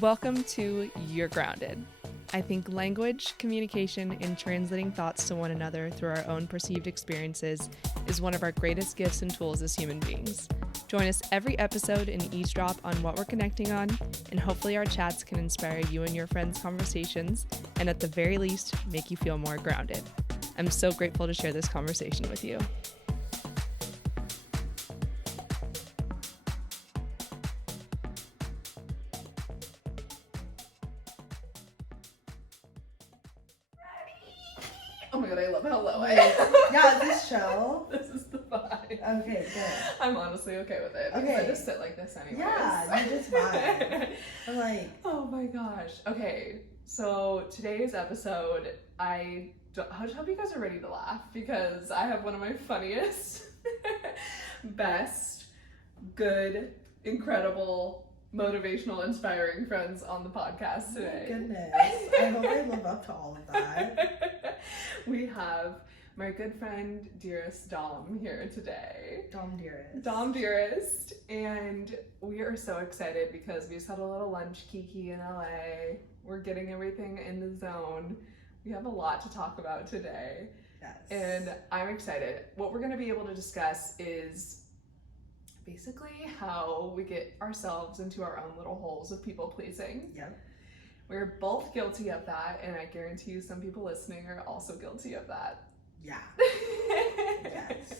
Welcome to You're Grounded. I think language, communication, and translating thoughts to one another through our own perceived experiences is one of our greatest gifts and tools as human beings. Join us every episode and eavesdrop on what we're connecting on, and hopefully our chats can inspire you and your friends' conversations, and at the very least, make you feel more grounded. I'm so grateful to share this conversation with you. Oh my god, I love how low I am. Yeah, is this chill? This is the vibe. Okay, good. I'm honestly okay with it. Okay. I just sit like this anyways. Yeah, you just vibe. I'm like... Oh my gosh. Okay, so today's episode, I hope you guys are ready to laugh because I have one of my funniest, best, good, incredible, motivational, inspiring friends on the podcast today. Oh my goodness. I hope I live up to all of that. We have my good friend, dearest Dom, here today. Dom dearest. And we are so excited because we just had a little lunch kiki in LA. We're getting everything in the zone. We have a lot to talk about today. Yes. And I'm excited. What we're going to be able to discuss is basically how we get ourselves into our own little holes of people pleasing. Yep. We're both guilty of that, and I guarantee you some people listening are also guilty of that. Yeah. Yes.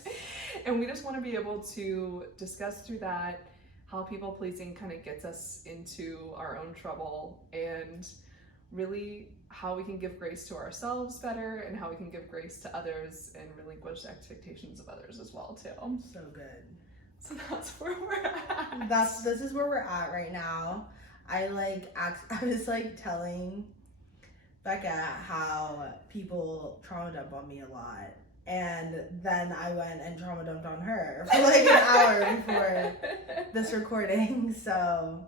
And we just want to be able to discuss through that how people pleasing kind of gets us into our own trouble, and really how we can give grace to ourselves better and how we can give grace to others and relinquish expectations of others as well too. So good. So that's where we're at. This is where we're at right now. I was telling Becca how people trauma dump on me a lot, and then I went and trauma dumped on her for like an hour before this recording. So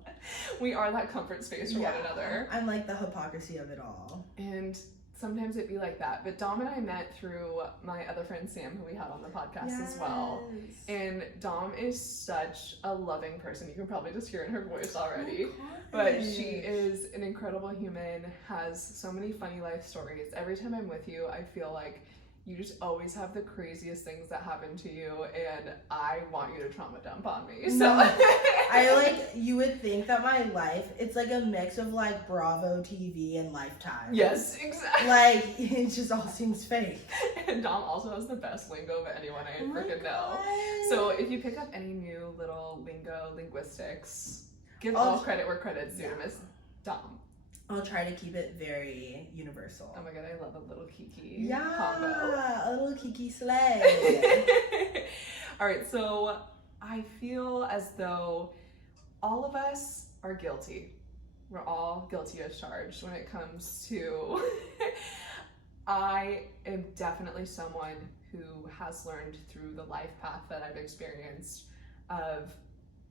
we are that comfort space for one another. I'm like the hypocrisy of it all. And sometimes it'd be like that. But Dom and I met through my other friend Sam, who we had on the podcast as well. And Dom is such a loving person. You can probably just hear in her voice already. But she is an incredible human, has so many funny life stories. Every time I'm with you, I feel like you just always have the craziest things that happen to you, and I want you to trauma dump on me. So no, you would think that my life, it's like a mix of like Bravo TV and Lifetime. Yes, exactly. Like, it just all seems fake. And Dom also has the best lingo of anyone I freaking know. So if you pick up any new little linguistics, give all credit where credit's due to Miss Dom. I'll try to keep it very universal. Oh my god, I love a little kiki combo. Yeah, a little kiki sleigh. Alright, so I feel as though all of us are guilty. We're all guilty as charged when it comes to... I am definitely someone who has learned through the life path that I've experienced of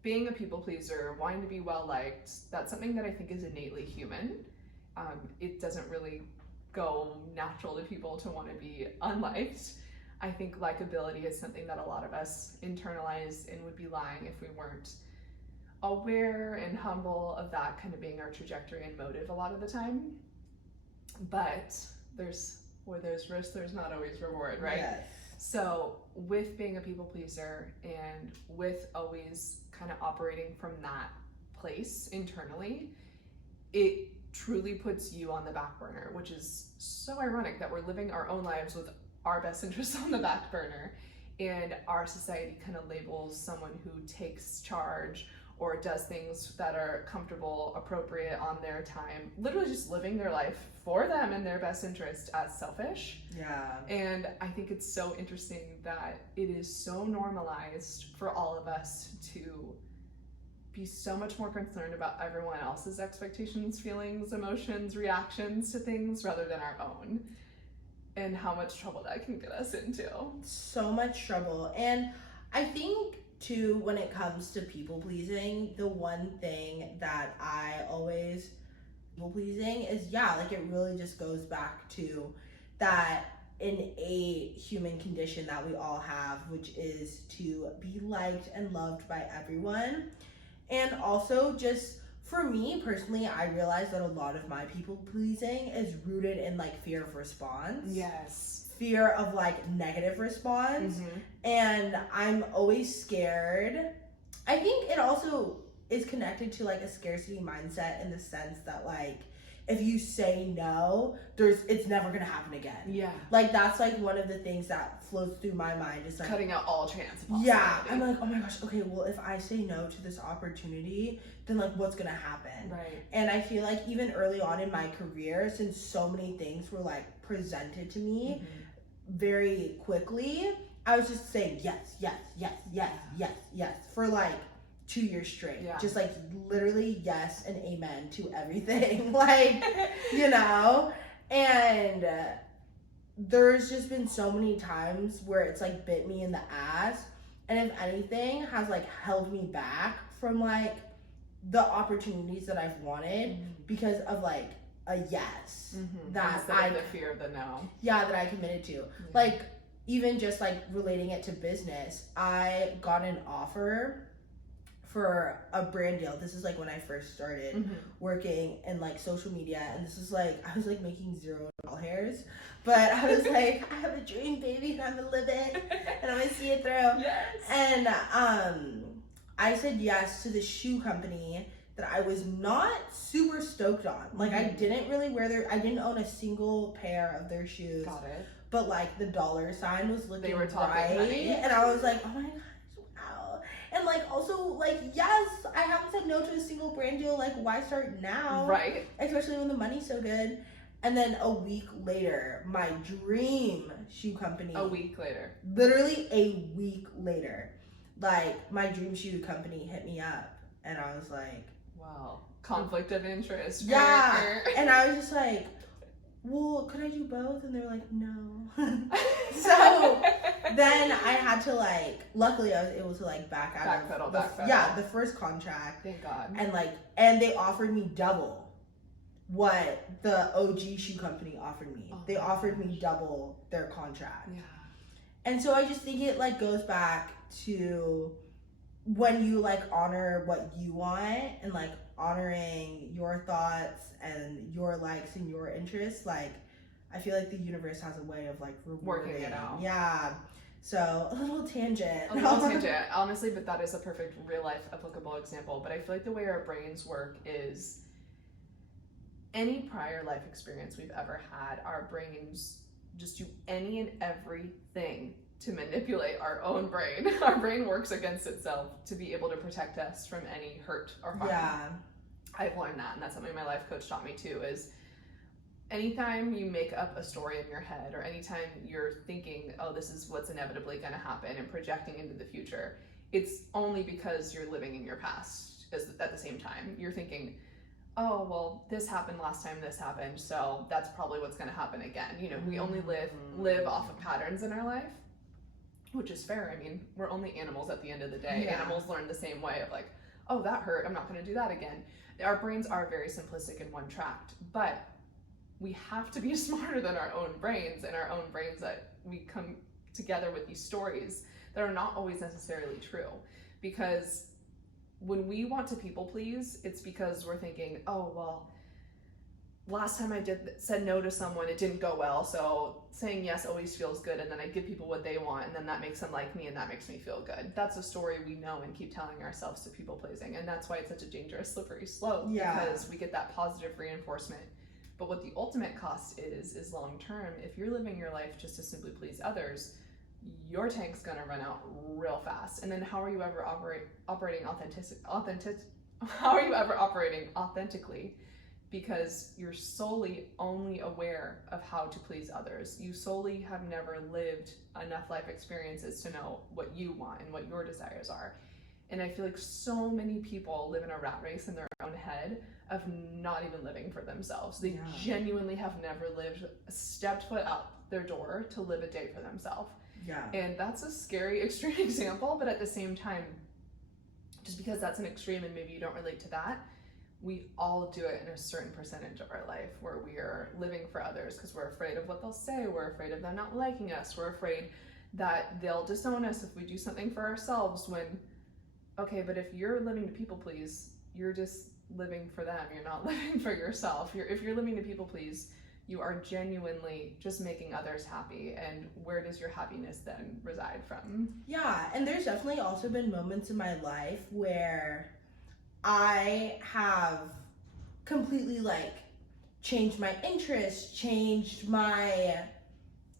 being a people pleaser, wanting to be well liked. That's something that I think is innately human. It doesn't really go natural to people to want to be unliked. I think likability is something that a lot of us internalize and would be lying if we weren't aware and humble of that kind of being our trajectory and motive a lot of the time. But where there's risk, there's not always reward, right? Yes. So with being a people pleaser and with always kind of operating from that place internally, it truly puts you on the back burner, which is so ironic that we're living our own lives with our best interests on the back burner, and our society kind of labels someone who takes charge or does things that are comfortable, appropriate on their time, literally just living their life for them and their best interest as selfish. Yeah. And I think it's so interesting that it is so normalized for all of us to be so much more concerned about everyone else's expectations, feelings, emotions, reactions to things rather than our own. And how much trouble that can get us into. So much trouble. And I think too, when it comes to people pleasing, the one thing that I always people pleasing is it really just goes back to that innate human condition that we all have, which is to be liked and loved by everyone. And also just For me personally, I realize that a lot of my people pleasing is rooted in like fear of response. Yes. Fear of like negative response. Mm-hmm. And I'm always scared. I think it also is connected to like a scarcity mindset in the sense that like if you say no, it's never gonna happen again. Yeah. Like that's like one of the things that flows through my mind is like cutting out all chance of possibility. yeah, I'm like, oh my gosh, okay, well if I say no to this opportunity, then like what's gonna happen? Right. And I feel like even early on in my career, since so many things were like presented to me very quickly, I was just saying yes, yes, yes, yes, yes, yes for like 2 years straight. Yeah. Just like literally yes and amen to everything. Like, you know? And there's just been so many times where it's like bit me in the ass, and if anything has like held me back from like the opportunities that I've wanted because of like a yes that instead of the fear of the no. Yeah, that I committed to. Like even just like relating it to business, I got an offer for a brand deal. This is like when I first started working in like social media, and this is like I was like making $0 but I was like, I have a dream, baby, and I'm gonna live it and I'm gonna see it through. Yes. And I said yes to the shoe company that I was not super stoked on. Like I didn't really I didn't own a single pair of their shoes. Got it. But like the dollar sign was looking They were talking right, money. and I was like, oh my gosh, wow. And like also like yes, I haven't said no to a single brand deal. Like why start now? Right. Especially when the money's so good. And then a week later, my dream shoe company. A week later. Literally a week later, like my dream shoe company hit me up, and I was like, wow, conflict of interest. yeah. And I was just like, well, could I do both? And they were like, no. So then I had to like, luckily I was able to like backpedal. Yeah, the first contract. Thank God. And they offered me double what the OG shoe company offered me. They offered me double their contract. Yeah. And so I just think it like goes back to when you like honor what you want and like honoring your thoughts and your likes and your interests, like I feel like the universe has a way of like rewarding. Working it out. Yeah. So a little tangent. Honestly, but that is a perfect real life applicable example. But I feel like the way our brains work is any prior life experience we've ever had, our brains just do any and everything to manipulate our own brain. Our brain works against itself to be able to protect us from any hurt or harm. Yeah. I've learned that, and that's something my life coach taught me too, is anytime you make up a story in your head, or anytime you're thinking, oh, this is what's inevitably going to happen, and projecting into the future, it's only because you're living in your past at the same time. You're thinking, oh, well, this happened last time this happened, so that's probably what's going to happen again. You know, we only live off of patterns in our life, which is fair. I mean, we're only animals at the end of the day. Yeah. Animals learn the same way of like, oh, that hurt, I'm not going to do that again. Our brains are very simplistic and one-tracked, but we have to be smarter than our own brains, and our own brains that we come together with these stories that are not always necessarily true. Because when we want to people please, it's because we're thinking, oh, well, last time I said no to someone, it didn't go well, so saying yes always feels good, and then I give people what they want, and then that makes them like me, and that makes me feel good. That's a story we know and keep telling ourselves to people pleasing, and that's why it's such a dangerous slippery slope. Yeah. Because we get that positive reinforcement. But what the ultimate cost is long term. If you're living your life just to simply please others, your tank's gonna run out real fast. And then how are you ever operating how are you ever operating authentically? Because you're solely only aware of how to please others. You solely have never lived enough life experiences to know what you want and what your desires are. And I feel like so many people live in a rat race in their own head of not even living for themselves. They genuinely have never stepped foot out their door to live a day for themselves. Yeah. And that's a scary extreme example, but at the same time, just because that's an extreme and maybe you don't relate to that, we all do it in a certain percentage of our life where we are living for others because we're afraid of what they'll say, we're afraid of them not liking us, we're afraid that they'll disown us if we do something for ourselves when, okay, but if you're living to people please, you're just living for them. You're not living for yourself. If you're living to people please, you are genuinely just making others happy. And where does your happiness then reside from? Yeah, and there's definitely also been moments in my life where I have completely like changed my interests, changed my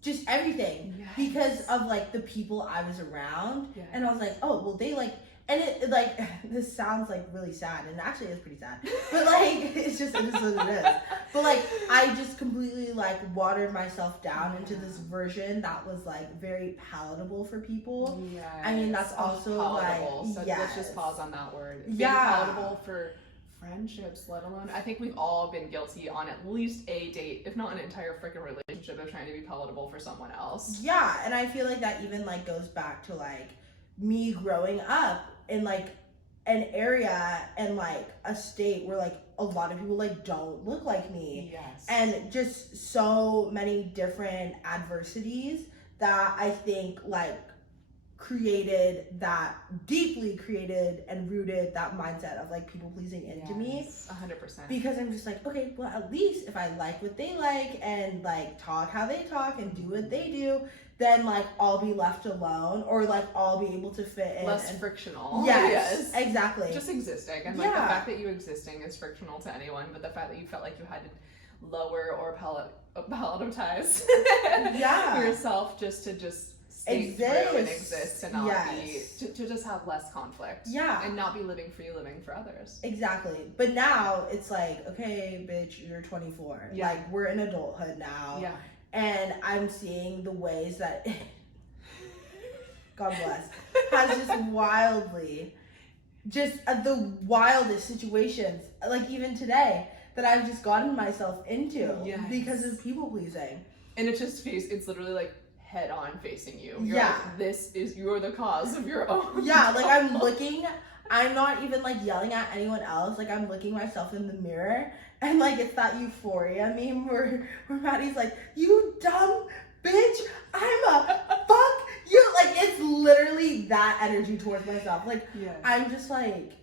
just everything because of like the people I was around. Yes. And I was like, oh, well, they like, and it like, this sounds like really sad, and actually it's pretty sad, but like, it is what it is. But like, I just completely like watered myself down into this version that was like very palatable for people. Yes. I mean, that's also palatable. like, So yes. let's just pause on that word. Being Yeah. palatable for friendships, let alone, I think we've all been guilty on at least a date, if not an entire freaking relationship, of trying to be palatable for someone else. Yeah, and I feel like that even like goes back to like me growing up in like an area and like a state where like a lot of people like don't look like me. Yes. And just so many different adversities that I think like deeply created and rooted that mindset of like people pleasing into me. 100%. Because I'm just like, okay, well, at least if I like what they like and like talk how they talk and do what they do, then like I'll be left alone, or like I'll be able to fit in. Less frictional. Yes, exactly. Just existing. And like the fact that you existing is frictional to anyone, but the fact that you felt like you had to lower or palatatize yourself just to stay through and exist and not be to just have less conflict. Yeah. And not be living for you, living for others. Exactly. But now it's like, okay, bitch, you're 24. Yeah. Like we're in adulthood now. Yeah. And I'm seeing the ways that God bless has just wildly the wildest situations, like even today, that I've just gotten myself into because of people pleasing. And it's literally like head on facing you. You're like, you're the cause of your own. Yeah, like I'm not even like yelling at anyone else. Like I'm looking myself in the mirror, and like it's that Euphoria meme where Maddie's like, "You dumb bitch, I'm a fuck you." Like it's literally that energy towards myself. Like I'm just like,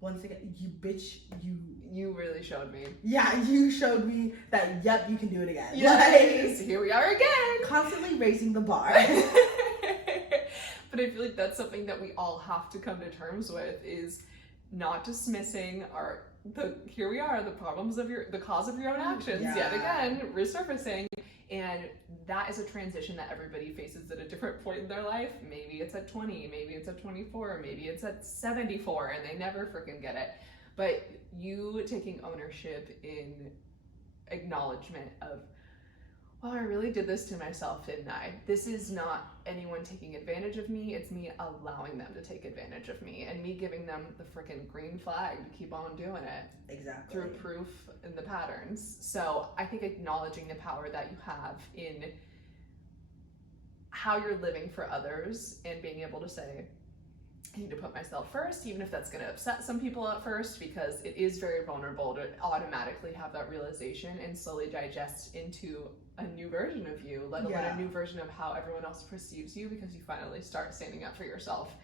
once again, you bitch, you really showed me. Yeah, you showed me that, yep, you can do it again. Yes, here we are again. Constantly raising the bar. But I feel like that's something that we all have to come to terms with, is not dismissing here we are, the cause of your own actions yet again, resurfacing. And that is a transition that everybody faces at a different point in their life. Maybe it's at 20, maybe it's at 24, maybe it's at 74, and they never freaking get it. But you taking ownership in acknowledgement of, wow, I really did this to myself, didn't I? This is not anyone taking advantage of me. It's me allowing them to take advantage of me, and me giving them the freaking green flag to keep on doing it. Exactly. Through proof in the patterns. So I think acknowledging the power that you have in how you're living for others, and being able to say, I need to put myself first, even if that's going to upset some people at first, because it is very vulnerable to automatically have that realization and slowly digest into a new version of you, let alone a new version of how everyone else perceives you, because you finally start standing up for yourself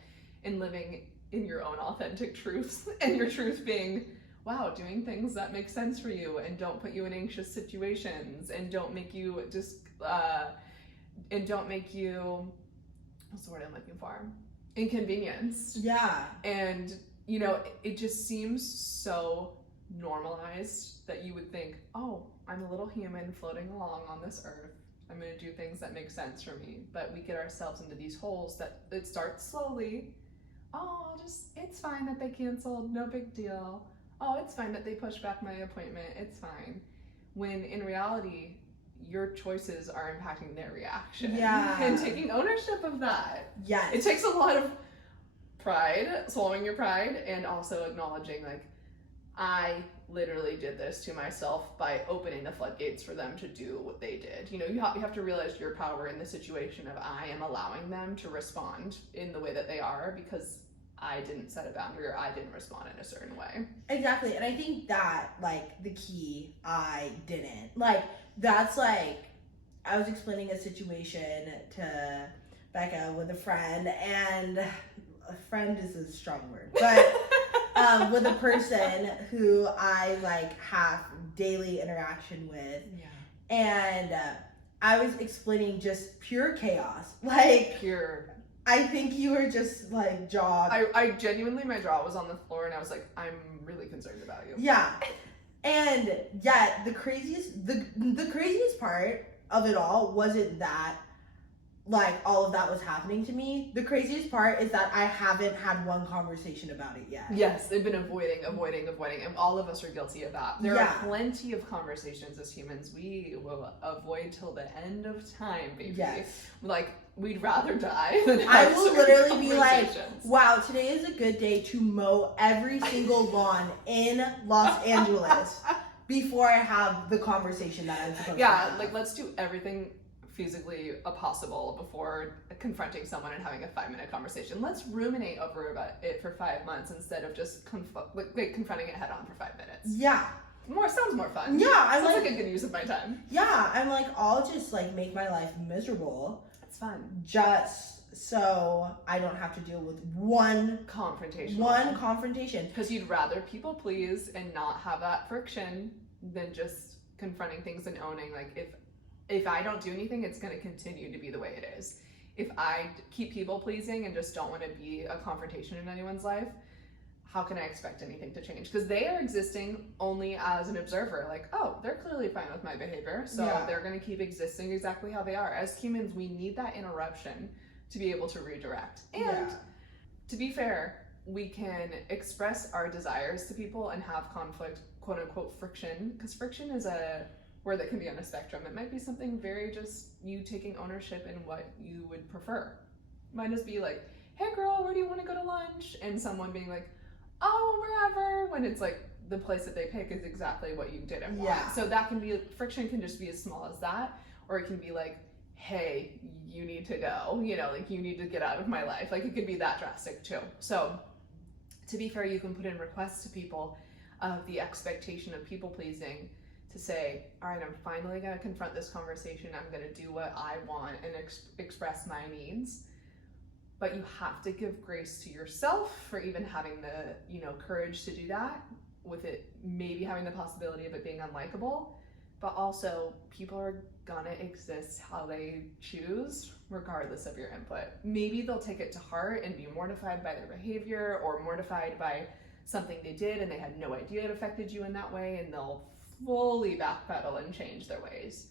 and living in your own authentic truths, and your truth being, wow, doing things that make sense for you and don't put you in anxious situations and don't make you what's the word I'm looking for? Inconvenienced. Yeah. And, it just seems so normalized that you would think, oh, I'm a little human floating along on this earth. I'm going to do things that make sense for me. But we get ourselves into these holes that it starts slowly. Oh, it's fine that they canceled. No big deal. Oh, it's fine that they pushed back my appointment. It's fine. When in reality, your choices are impacting their reaction. Yeah. And taking ownership of that. Yes. It takes a lot of pride, swallowing your pride, and also acknowledging, like, I literally did this to myself by opening the floodgates for them to do what they did. You have to realize your power in the situation of, I am allowing them to respond in the way that they are because I didn't set a boundary, or I didn't respond in a certain way. Exactly. And I think that, like, the key, I didn't. Like, that's like, I was explaining a situation to Becca with a friend, and a friend is a strong word, but with a person who I like have daily interaction with. Yeah. And I was explaining just pure chaos. Like, Pure. I think you were just like jaw. I genuinely, my jaw was on the floor and I was like, I'm really concerned about you. Yeah. And yet the craziest part of it all wasn't that like all of that was happening to me. The craziest part is that I haven't had one conversation about it yet. Yes, they've been avoiding, and all of us are guilty of that. There are plenty of conversations as humans we will avoid till the end of time, baby. Yes. Like, we'd rather die than I have will certain literally be like, conversations. wow, today is a good day to mow every single lawn in Los Angeles before I have the conversation that I'm supposed to have. Yeah, like, let's do everything feasibly possible before confronting someone and having a 5-minute conversation. Let's ruminate over about it for 5 months instead of just confronting it head on for 5 minutes. Yeah. Sounds more fun. Yeah, I'm sounds like a good use of my time. Yeah, I'm like, I'll just like make my life miserable. It's fun. Just so I don't have to deal with one confrontation. Because you'd rather people please and not have that friction than just confronting things and owning, like, if I don't do anything, it's going to continue to be the way it is. If I keep people pleasing and just don't want to be a confrontation in anyone's life, how can I expect anything to change? Because they are existing only as an observer. Like, oh, they're clearly fine with my behavior, so they're going to keep existing exactly how they are. As humans, we need that interruption to be able to redirect. And to be fair, we can express our desires to people and have conflict, quote unquote, friction, because friction is a word that can be on a spectrum. It might be something very just you taking ownership in what you would prefer. Might just be like, hey girl, where do you want to go to lunch? And someone being like, oh, wherever, when it's like the place that they pick is exactly what you didn't want. So that can be, friction can just be as small as that, or it can be like, hey, you need to go, like, you need to get out of my life. Like, it could be that drastic too. So to be fair, you can put in requests to people of the expectation of people pleasing, to say, all right, I'm finally going to confront this conversation. I'm going to do what I want and express my needs. But you have to give grace to yourself for even having the, courage to do that, with it maybe having the possibility of it being unlikable. But also, people are gonna exist how they choose, regardless of your input. Maybe they'll take it to heart and be mortified by their behavior, or mortified by something they did and they had no idea it affected you in that way, and they'll fully backpedal and change their ways.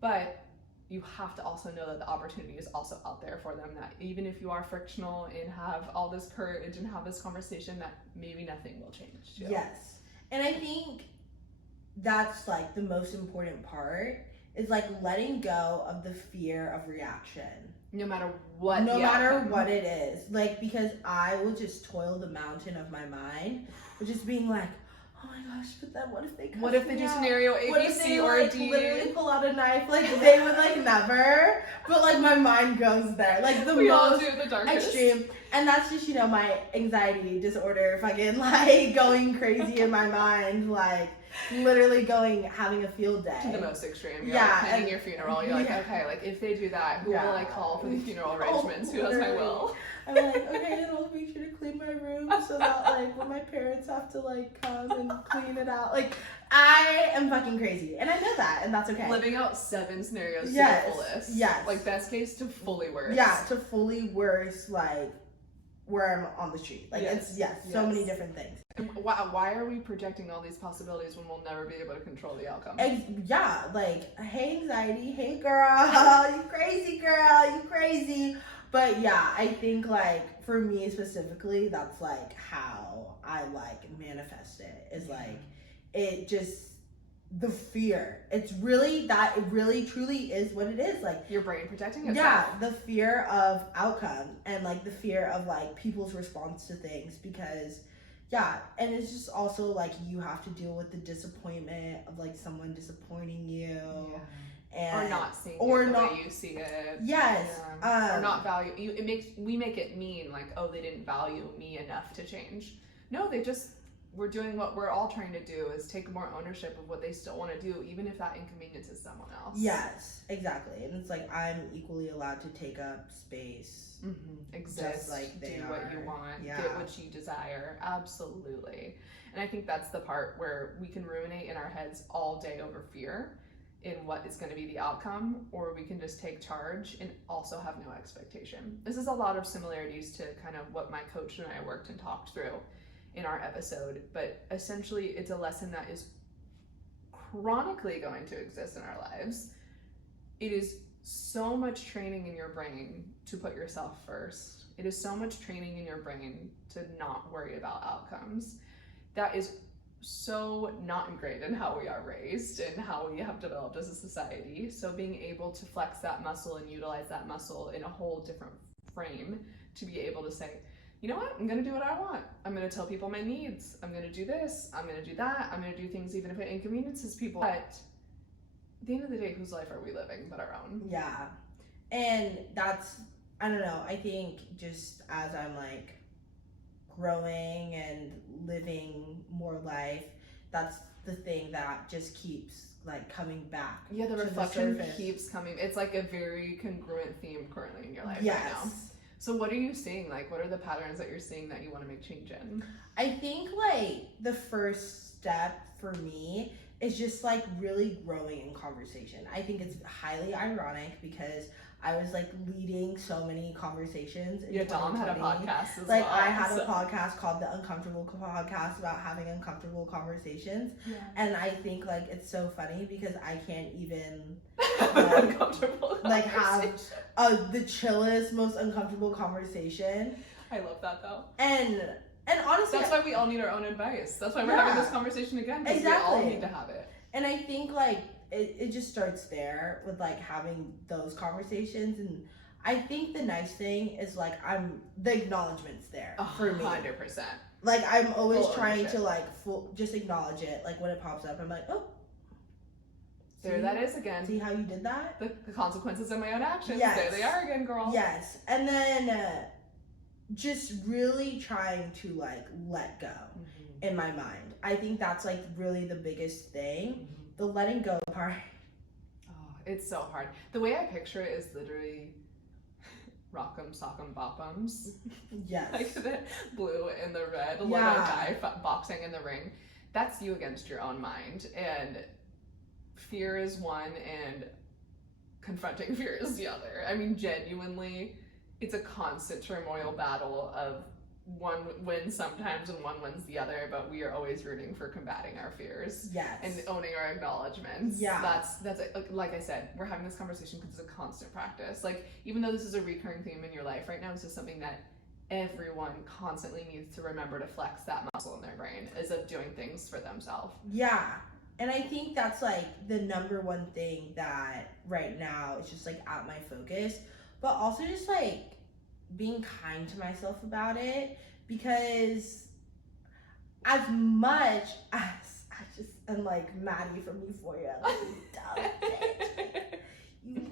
But you have to also know that the opportunity is also out there for them, that even if you are frictional and have all this courage and have this conversation, that maybe nothing will change too. Yes. And I think that's like the most important part, is like letting go of the fear of reaction. No matter what it is. Like, because I will just toil the mountain of my mind, with just being like, oh my gosh, but then what if they do scenario A, B, C, or D? Literally pull out a knife? Like, they would like never, but like my mind goes there. Like, we all do the darkest. Extreme. And that's just, my anxiety disorder fucking like going crazy in my mind, like literally having a field day. To the most extreme. You're like planning your funeral. You're like, okay, like if they do that, who will I call for the funeral arrangements? Who has my will? I'm like, okay, then I'll make sure to clean my room so that like when my parents have to like come and clean it out. Like, I am fucking crazy, and I know that, and that's okay. Living out 7 scenarios to the fullest. Yes. Like, best case to fully worst. Yeah, to fully worst, like where I'm on the street. Like, it's so many different things. And why are we projecting all these possibilities when we'll never be able to control the outcome? Like, hey anxiety, hey girl, you crazy girl, you crazy. But yeah, I think like for me specifically, that's like how I like manifest it, is like it just, the fear. It's really that, it really truly is what it is. Like, your brain protecting itself. Yeah, the fear of outcome, and like the fear of like people's response to things, because and it's just also like you have to deal with the disappointment of like someone disappointing you. Or not seeing it the way you see it. Yes. Or not value you. We make it mean like, oh, they didn't value me enough to change. No, they just we're doing what we're all trying to do, is take more ownership of what they still want to do, even if that inconveniences someone else. Yes, exactly. And it's like, I'm equally allowed to take up space. Exist, just like they do are. what you want, Yeah. get what you desire. Absolutely. And I think that's the part where we can ruminate in our heads all day over fear in what is going to be the outcome, or we can just take charge and also have no expectation. This is a lot of similarities to kind of what my coach and I worked and talked through in our episode, but essentially it's a lesson that is chronically going to exist in our lives. It is so much training in your brain to put yourself first. It is so much training in your brain to not worry about outcomes. That is so not ingrained in how we are raised and how we have developed as a society. So being able to flex that muscle and utilize that muscle in a whole different frame, to be able to say, you know what, I'm gonna do what I want. I'm gonna tell people my needs. I'm gonna do this, I'm gonna do that, I'm gonna do things even if it inconveniences people. But at the end of the day, whose life are we living but our own? Yeah. And that's, I don't know, I think just as I'm like growing and living more life, that's the thing that just keeps like coming back. Yeah, the to reflection surface. keeps coming. It's like a very congruent theme currently in your life Yes. right now. So what are you seeing? Like, what are the patterns that you're seeing that you want to make change in? I think like the first step for me is just like really growing in conversation. I think it's highly ironic because I was like leading so many conversations in Yeah, Dom had a 2020. podcast as Like well. I had a podcast called The Uncomfortable Podcast about having uncomfortable conversations. Yeah. And I think like it's so funny because I can't even Uncomfortable like have conversation. the chillest, most uncomfortable conversation. I love that though. And honestly, That's why we all need our own advice. That's why we're Yeah. having this conversation again, because we all Exactly. need to have it. and I think like it just starts there with like having those conversations. And I think the nice thing is like the acknowledgement's there for me. 100%. Like I'm always Full trying ownership. to like just acknowledge it. Like when it pops up, I'm like, oh, There see? that is again. See how you did that? The consequences of my own actions. Yes. There they are again, girl. Yes. And then just really trying to like let go in my mind. I think that's like really the biggest thing. The letting go part. Oh, it's so hard. The way I picture it is literally rock'em sock'em bop'ems. Yes. Like the blue and the red, little Yeah. guy boxing in the ring. That's you against your own mind. And fear is one, and confronting fear is the other. I mean, genuinely, it's a constant turmoil battle of one wins sometimes and one wins the other, but we are always rooting for combating our fears Yes. and owning our acknowledgements. Yeah. That's like I said, we're having this conversation because it's a constant practice. Like, even though this is a recurring theme in your life right now, this is something that everyone constantly needs to remember to flex that muscle in their brain, is of doing things for themselves. Yeah. And I think that's like the number one thing that right now is just like at my focus, but also just like being kind to myself about it, because as much as I just am like Maddie from Euphoria, like you dumb bitch, you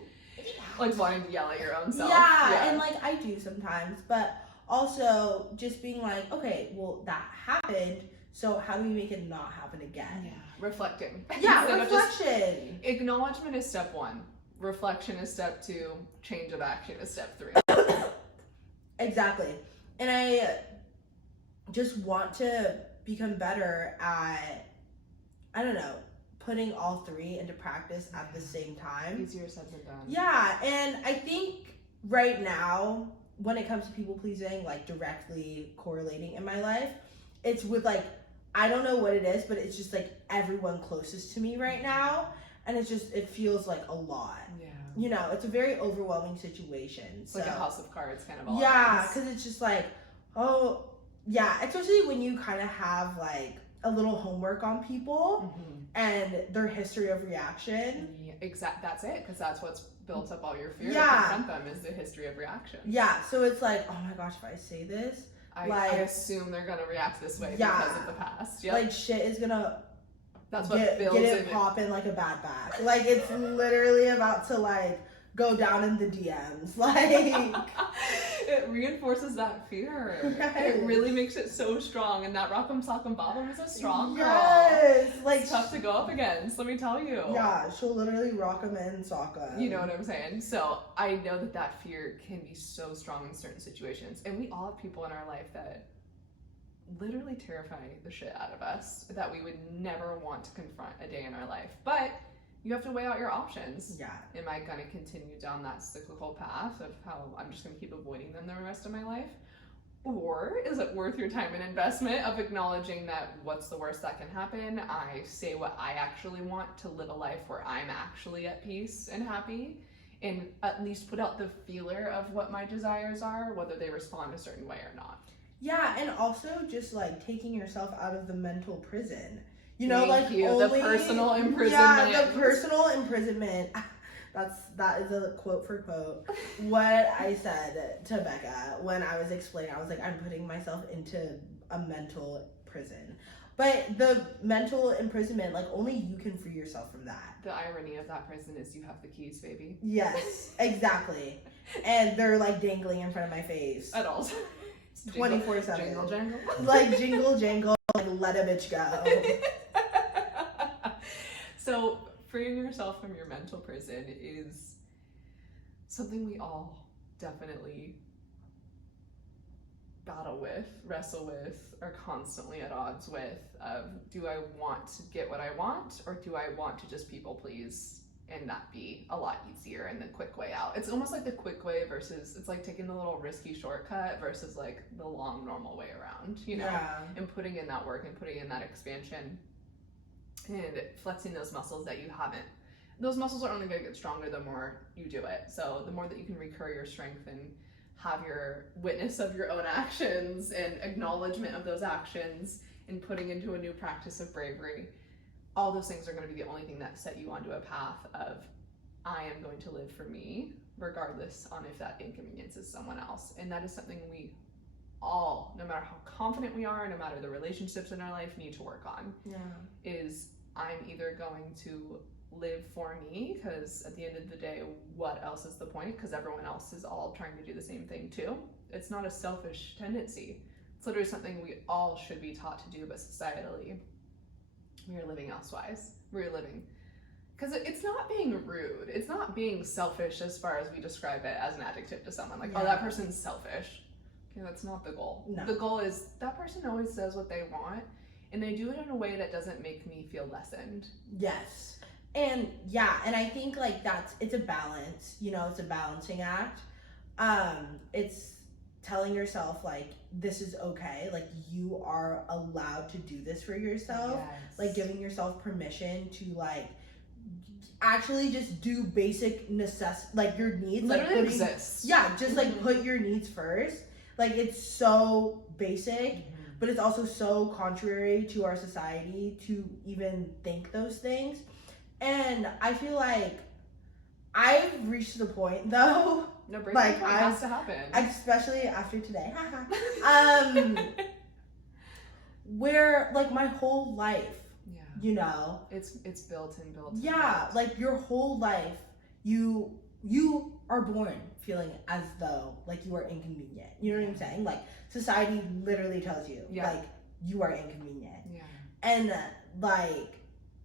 Like wanting to yell at your own self. yeah, and like I do sometimes, but also just being like, okay, well that happened, so how do we make it not happen again? Yeah. Reflecting. Yeah, Instead of just- reflection. acknowledgement is step one. Reflection is step two. Change of action is step three. Exactly. And I just want to become better at, I don't know, putting all three into practice at the same time. Easier said than done. Yeah, and I think right now, when it comes to people pleasing, like directly correlating in my life, it's with like, I don't know what it is, but it's just like everyone closest to me right now. And it's just, it feels like a lot. Yeah. You know, it's a very overwhelming situation. It's like a house of cards kind of all Yeah, at once. because it's just like, oh, yeah, especially when you kind of have like a little homework on people and their history of reaction. Yeah, that's it, because that's what's built up all your fear Yeah. to confront them, is the history of reaction. Yeah, so it's like, oh my gosh, if I say this, I assume they're going to react this way Yeah. because of the past. Yep. like shit is gonna that's what get builds it in popping like a bad back. Like it's literally about to like go down in the DMs. Like It reinforces that fear. Yes. It really makes it so strong, and that rock'em sock'em bottom is a strong girl. Yes, like It's tough to go up against, let me tell you. Yeah, she'll literally rock 'em and sock 'em. You know what I'm saying? So I know that fear can be so strong in certain situations, and we all have people in our life that literally terrify the shit out of us that we would never want to confront a day in our life. But you have to weigh out your options. Yeah. Am I going to continue down that cyclical path of how I'm just going to keep avoiding them the rest of my life? Or is it worth your time and investment of acknowledging that what's the worst that can happen? I say what I actually want to live a life where I'm actually at peace and happy, and at least put out the feeler of what my desires are, whether they respond a certain way or not. Yeah, and also just like taking yourself out of the mental prison. You know, Thank like you. only, The personal imprisonment. Yeah, the personal imprisonment. That is a quote for quote what I said to Becca when I was explaining. I was like, I'm putting myself into a mental prison. But the mental imprisonment, like only you can free yourself from that. The irony of that prison is you have the keys, baby. Yes, exactly. And they're like dangling in front of my face. At all times. 24/7. Jingle jangle. Like jingle jangle, like let a bitch go. So freeing yourself from your mental prison is something we all definitely battle with, wrestle with, are constantly at odds with, of do I want to get what I want, or do I want to just people please and that be a lot easier and the quick way out? It's almost like the quick way versus, it's like taking the little risky shortcut versus like the long normal way around, you know? Yeah. And putting in that work and putting in that expansion and flexing those muscles that you haven't. Those muscles are only going to get stronger the more you do it. So the more that you can recur your strength and have your witness of your own actions and acknowledgement of those actions and putting into a new practice of bravery, all those things are going to be the only thing that set you onto a path of I am going to live for me, regardless on if that inconveniences someone else. And that is something we all, no matter how confident we are, no matter the relationships in our life, need to work on. Yeah. Is I'm either going to live for me, because at the end of the day, what else is the point? Because everyone else is all trying to do the same thing too. It's not a selfish tendency. It's literally something we all should be taught to do, but societally, we are living elsewise. We're living, because it's not being rude. It's not being selfish as far as we describe it as an adjective to someone. Like, oh, that person's selfish. Okay, that's not the goal. No. The goal is that person always says what they want, and they do it in a way that doesn't make me feel lessened. Yes. And yeah, and I think like it's a balance, you know, it's a balancing act. It's telling yourself like, this is okay. Like you are allowed to do this for yourself. Yes. Like giving yourself permission to like actually just do basic like your needs. Literally like exists. Yeah. Just like put your needs first. Like it's so basic, but it's also so contrary to our society to even think those things. And I feel like I've reached the point though. No, breaking like point has to happen. Especially after today. Where like my whole life, you know, it's built and built. Yeah, like your whole life, you are born feeling as though like you are inconvenient. You know what I'm saying? Like society literally tells you like you are inconvenient. Yeah. And like,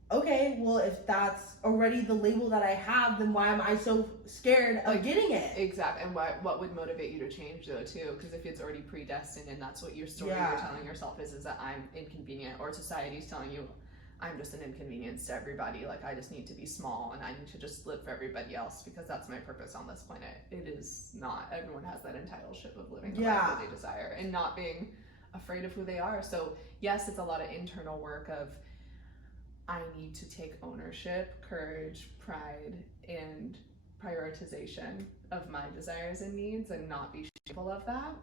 okay, well if that's already the label that I have, then why am I so scared of getting it? Exactly. And what would motivate you to change though too? Because if it's already predestined and that's what your story you're telling yourself is that I'm inconvenient, or society's telling you I'm just an inconvenience to everybody, like I just need to be small and I need to just live for everybody else because that's my purpose on this planet. It is not. Everyone has that entitleship of living the life that they desire and not being afraid of who they are. So yes, it's a lot of internal work of I need to take ownership, courage, pride, and prioritization of my desires and needs and not be shameful of that.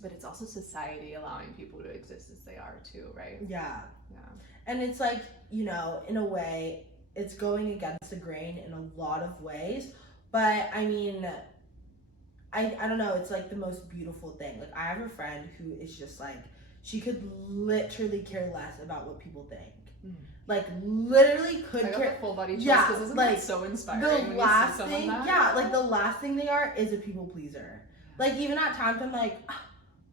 But it's also society allowing people to exist as they are too, right? Yeah. And it's like, you know, in a way, it's going against the grain in a lot of ways. But I mean, I don't know, it's like the most beautiful thing. Like I have a friend who is just like, she could literally care less about what people think. Like literally could care. The full body choice, because isn't like that so inspiring the when last you see someone thing, that? like the last thing they are is a people pleaser. Like, even at times I'm like,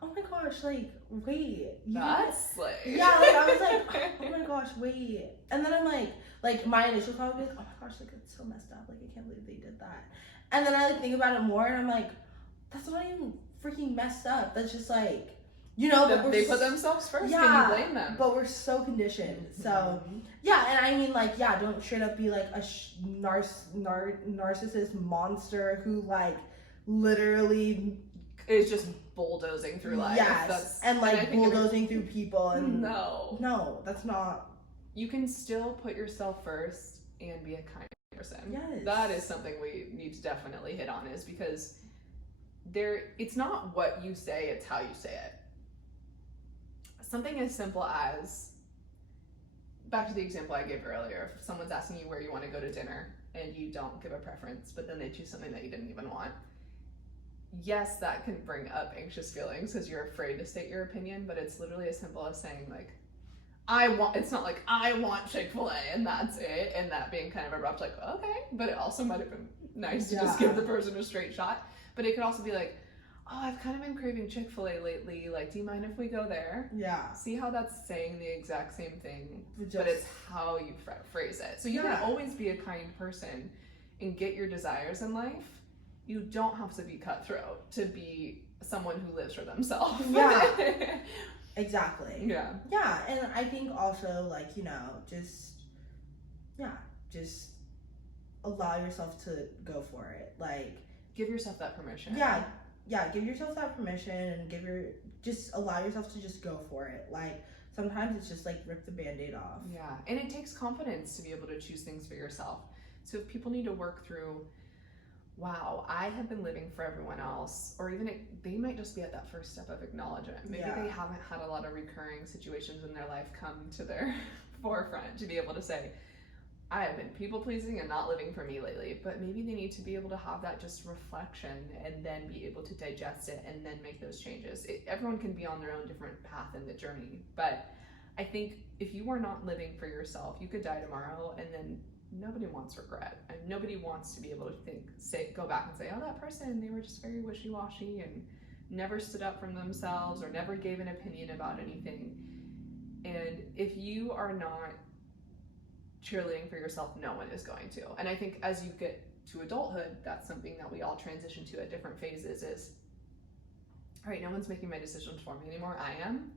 oh my gosh, like, wait. That's like... Yeah, like, I was like, oh my gosh, wait. And then I'm like, my initial thought was, oh my gosh, like, it's so messed up. Like, I can't believe they did that. And then I, like, think about it more, and I'm like, that's not even freaking messed up. That's just, like, you know, but they put themselves first. Yeah, can you blame them? But we're so conditioned. So, yeah, and I mean, like, yeah, don't straight up be, like, a narcissist monster who, like, literally is just bulldozing through life. Yes, and like bulldozing through people. And no, that's not. You can still put yourself first and be a kind person. Yes, that is something we need to definitely hit on, is because it's not what you say, it's how you say it. Something as simple as, back to the example I gave earlier, if someone's asking you where you want to go to dinner and you don't give a preference, but then they choose something that you didn't even want. Yes, that can bring up anxious feelings because you're afraid to state your opinion, but it's literally as simple as saying, like, it's not like, I want Chick-fil-A and that's it, and that being kind of abrupt, like, okay, but it also might have been nice to just give the person a straight shot. But it could also be like, oh, I've kind of been craving Chick-fil-A lately, like, do you mind if we go there? Yeah. See how that's saying the exact same thing, but it's how you phrase it. So you can always be a kind person and get your desires in life. You don't have to be cutthroat to be someone who lives for themselves. Yeah. Exactly. Yeah. Yeah, and I think also, like, you know, just allow yourself to go for it. Like, give yourself that permission. Yeah, give yourself that permission and just allow yourself to just go for it. Like, sometimes it's just like rip the Band-Aid off. Yeah, and it takes confidence to be able to choose things for yourself. So if people need to work through, wow, I have been living for everyone else, or even they might just be at that first step of acknowledgement. Maybe they haven't had a lot of recurring situations in their life come to their forefront to be able to say, I have been people-pleasing and not living for me lately, but maybe they need to be able to have that just reflection and then be able to digest it and then make those changes. Everyone can be on their own different path in the journey, but I think if you are not living for yourself, you could die tomorrow, and then nobody wants regret, and nobody wants to be able to go back and say, oh, that person, they were just very wishy-washy and never stood up for themselves or never gave an opinion about anything. And if you are not cheerleading for yourself, no one is going to. And I think as you get to adulthood, that's something that we all transition to at different phases is, all right, no one's making my decisions for me anymore, I am.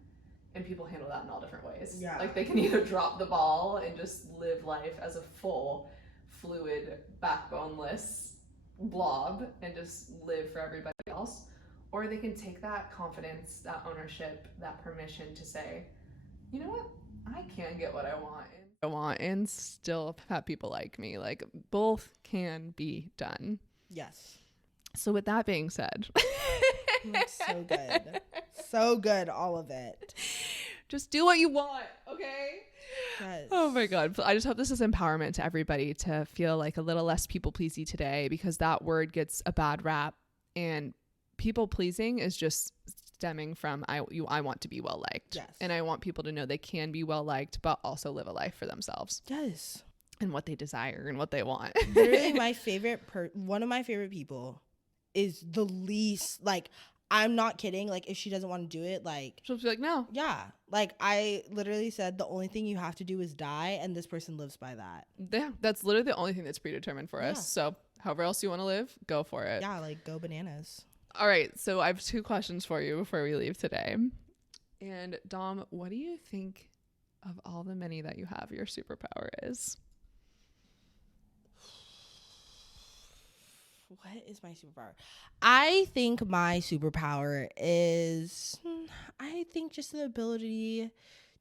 And people handle that in all different ways. Yeah. Like, they can either drop the ball and just live life as a full, fluid, backboneless blob and just live for everybody else. Or they can take that confidence, that ownership, that permission to say, you know what? I can get what I want and still have people like me. Like, both can be done. Yes. So with that being said, so good. So good, all of it. Just do what you want, okay? Yes. Oh my God. I just hope this is empowerment to everybody to feel like a little less people-pleasy today, because that word gets a bad rap, and people-pleasing is just stemming from I want to be well-liked. Yes. And I want people to know they can be well-liked, but also live a life for themselves. Yes. And what they desire and what they want. Literally my favorite, one of my favorite people is the least, like, I'm not kidding. Like, if she doesn't want to do it, like, she'll be like, no. Yeah. Like, I literally said the only thing you have to do is die, and this person lives by that. Yeah, that's literally the only thing that's predetermined for us. So however else you want to live, go for it. Yeah, like, go bananas. All right, so I have 2 questions for you before we leave today. And Dom, what do you think of all the many that you have your superpower is? What is my superpower? I think my superpower is, I think, just the ability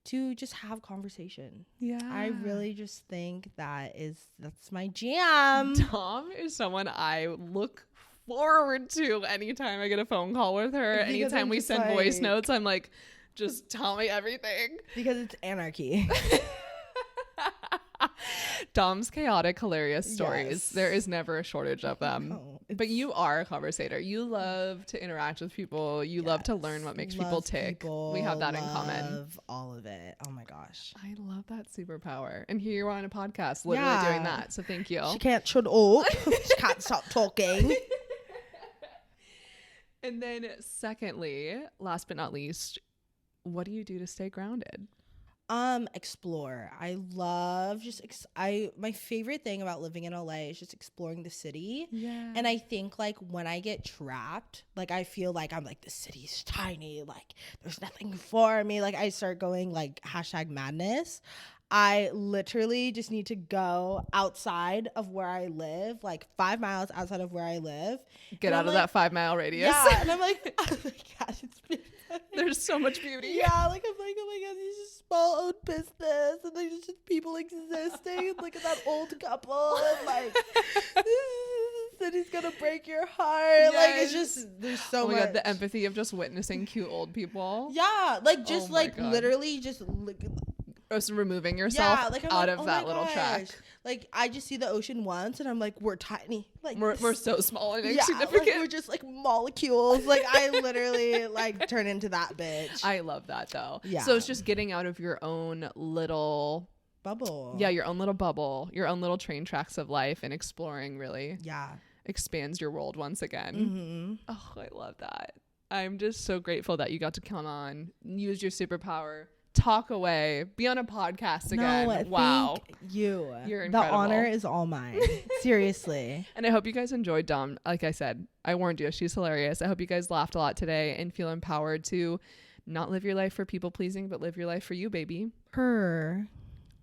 to just have conversation. Yeah. I really just think that's my jam. Dom is someone I look forward to anytime I get a phone call with her. Because anytime we send voice notes, I'm like, just tell me everything. Because it's anarchy. Dom's chaotic, hilarious stories. Yes. There is never a shortage of them. No, but you are a conversator. You love to interact with people. You love to learn what makes people tick. We have that in common. Love all of it. Oh my gosh. I love that superpower. And here you are on a podcast literally doing that. So thank you. She can't shut up. She can't stop talking. And then secondly, last but not least, what do you do to stay grounded? Explore. I love my favorite thing about living in LA is just exploring the city. Yeah. And I think like when I get trapped, like I feel like I'm like the city's tiny, like there's nothing for me. Like I start going like #madness. I literally just need to go outside of where I live, like 5 miles outside of where I live. Get out of that 5 mile radius. Yeah, and I'm like, oh my God, it's beautiful. There's so much beauty. Yeah, like I'm like, oh my God, these just small owned business, and there's just people existing. Look at that old couple, and like, the city's gonna break your heart. Like it's just there's so much. God, the empathy of just witnessing cute old people. Yeah, like just like God. literally just. Just removing yourself out of that little gosh. track. Like I just see the ocean once and I'm like, we're tiny. Like we're so small and like, insignificant. we're just like molecules. Like I literally like turn into that bitch. I love that though. Yeah. So it's just getting out of your own little bubble. Yeah, your own little bubble, your own little train tracks of life, and exploring really expands your world once again. Mm-hmm. Oh, I love that. I'm just so grateful that you got to come on, use your superpower, talk away, be on a podcast again. Wow. Thank you. You're incredible. The honor is all mine. Seriously. And I hope you guys enjoyed Dom. Like I said, I warned you, she's hilarious. I hope you guys laughed a lot today and feel empowered to not live your life for people pleasing, but live your life for you, baby. Her.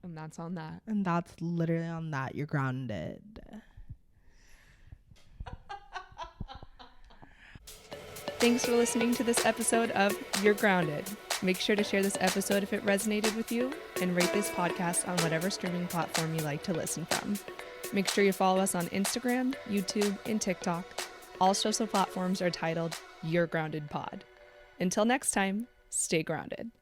And that's on that. And that's literally on that. You're grounded. Thanks for listening to this episode of You're Grounded. Make sure to share this episode if it resonated with you, and rate this podcast on whatever streaming platform you like to listen from. Make sure you follow us on Instagram, YouTube, and TikTok. All social platforms are titled You're Grounded Pod. Until next time, stay grounded.